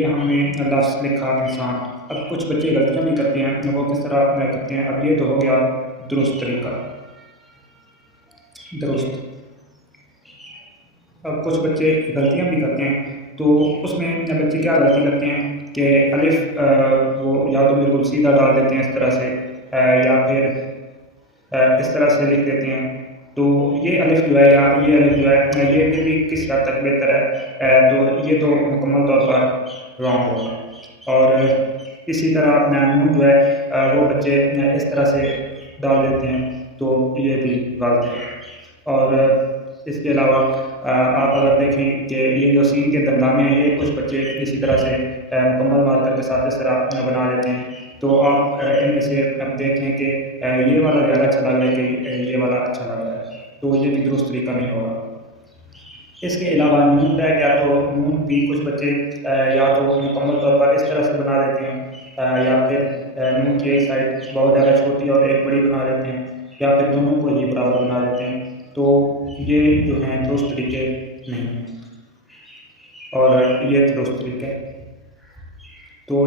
ये हमने लफ्ज़ लिखा इंसान। अब कुछ बच्चे गलतियाँ भी करते हैं, वो किस तरह करते हैं। अब ये तो हो गया दुरुस्त तरीका, दुरुस्त। अब कुछ बच्चे गलतियाँ भी करते हैं, तो उसमें बच्चे क्या गलती करते हैं कि अलिफ वो या तो बिल्कुल सीधा डाल देते हैं इस तरह से, या फिर इस तरह से लिख देते हैं। तो ये अलिफ जो है या ये अलिफ जो है ये फिर भी किस हद तक बेहतर है, तो ये तो मुकम्मल तौर पर रॉन्ग होगा। और इसी तरह नून जो है वो बच्चे इस तरह से डाल देते हैं, तो ये भी गलत है। और इसके अलावा आप अगर देखें कि ये जो सीन के दंदाने हैं, ये कुछ बच्चे इसी तरह से मुकम्मल मार्कर के साथ इस तरह बना देते हैं। तो आप इनमें से अब देख लें कि ये वाला ज़्यादा अच्छा लग रहा है कि ये वाला अच्छा लग रहा है, तो ये भी दुरुस्त तरीका नहीं होगा। इसके अलावा नून रह गया, तो नून भी कुछ बच्चे या तो मुकम्मल तौर पर इस तरह से बना देते हैं, या फिर नून की एक साइड बहुत ज़्यादा छोटी और एक बड़ी बना देते हैं, या फिर दोनों को ही बराबर बना देते हैं। तो ये जो हैं दुरुस्त तरीके नहीं हैं, और ये दुरुस्त तरीके। तो